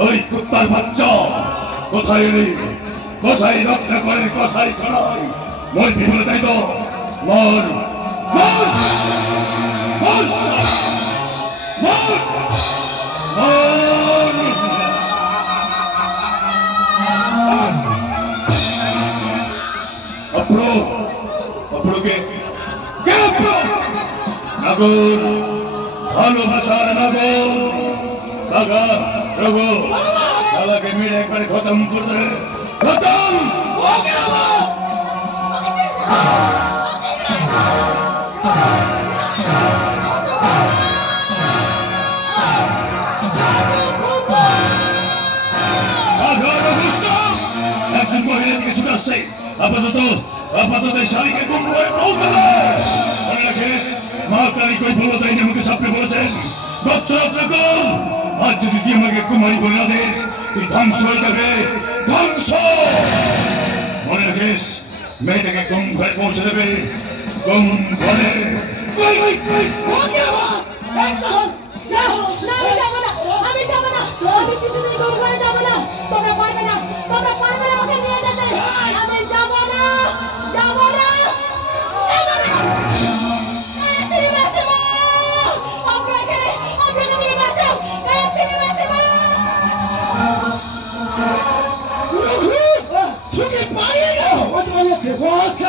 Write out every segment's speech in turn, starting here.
ওই কুত্তার বাচ্চা কোথায় এলি? কসাই রক্ষা করে কসাই খারাই মরবি বলে তাই তো মর মর মর মর মর অপ্রো অপ্রোকে কে অপ্রো? নাগর ভালোবাসার নাগর কাকা রঘু শালাকে মেরে একবারে খতম করে দে। খতম একজন মহিলা থেকে ছুটে আসছে। আপাতত আপাতত শালীকে গুম করে মনে রাখিস মা কালী কই বলো তাই মুখে সামনে বলেছেন আজ যদি তুই আমাকে কুমারী বলে না দিস তুই ধ্বংস হয়ে যাবে। ধ্বংস মনে রাখিস মেয়েটাকে গুম ঘরে পৌঁছে দেবে। গুম ঘরে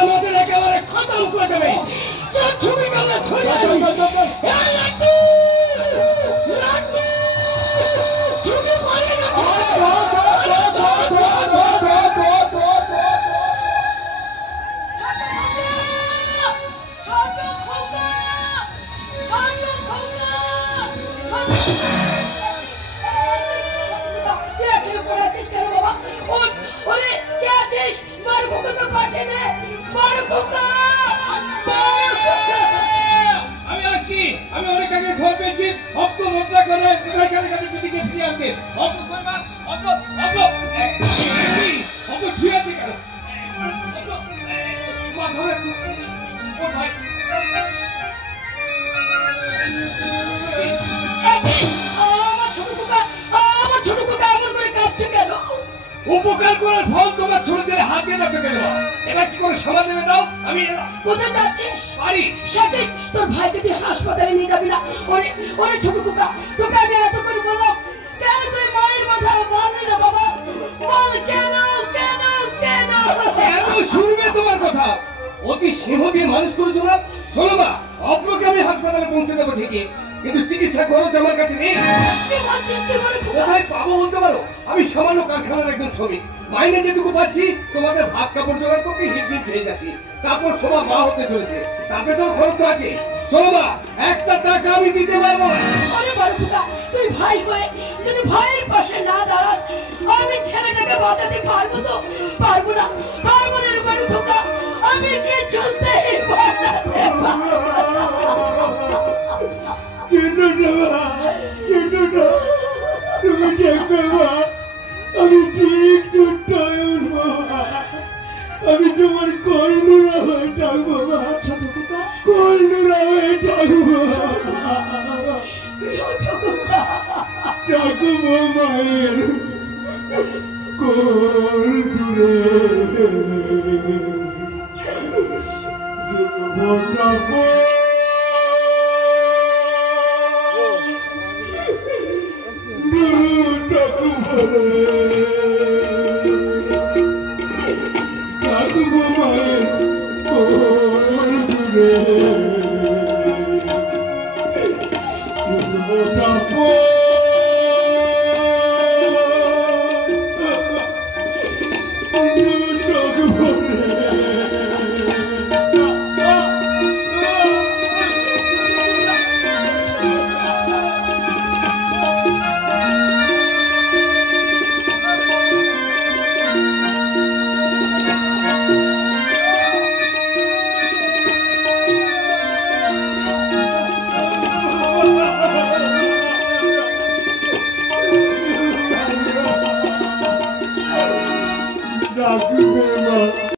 আমাদের একেবারে খতম করে দেবে। আমি আসছি। আমি অনেক আগে খবর পেয়েছি অপ্র মুদ্রা করে ঠিক আছে কেন? উপকার করার ফল তোমার ছোট ছেলে হাতে রাখতে গেল। এবার কি করে সমাজ নেমে দাও? আমি কোথায় যাচ্ছিস? পারি সাথে তোর ভাইকে তুই হাসপাতালে নিয়ে যাবি না? ওরে ওরে ছোট কুকা, তোকে আমি এত করে বললাম কেন তুই মায়ের কথা বললি না বাবা? বল কেন কেন কেন? কেন শুনবে তোমার কথা? অতি স্নেহ দিয়ে মানুষ করেছো না? শোনো মা, অপ্রকে আমি হাসপাতালে পৌঁছে দেবো ঠিকই, কিন্তু চিকিৎসা খরচ আমার কাছে নেই। কোথায় পাবো বলতে পারো? আমি সামান্য কারখানার একজন শ্রমিক, মাইনে যেটুকু পাচ্ছি তোমাদের ভাত কাপড় জোগাড় করতে হিট খেয়ে যাচ্ছি। তারপর সবার মা হতে চলেছে, তারপরে তো খরচ তো আছে। শোনো মা, একটা টাকা আমি দিতে পারবো না। তুই ভাই হয়ে যদি ভাইয়ের পাশে না দাঁড়াস আমি ছেলেটাকে বাঁচাতে পারবো তো? পারবো না, পারবো না রে বাড়ি ধোকা, আমি কি চলতে বাঁচাতে পারবো না। তুমি দেখবে মা, আমি ঠিক চুপটা হয়ে উঠবো। আমি তোমার কর্ণরা হয়ে থাকবো মা, কর্ণরা হয়ে থাকবো। ডাকবো মায়ের কোল জুড়ে ডাকবে মা।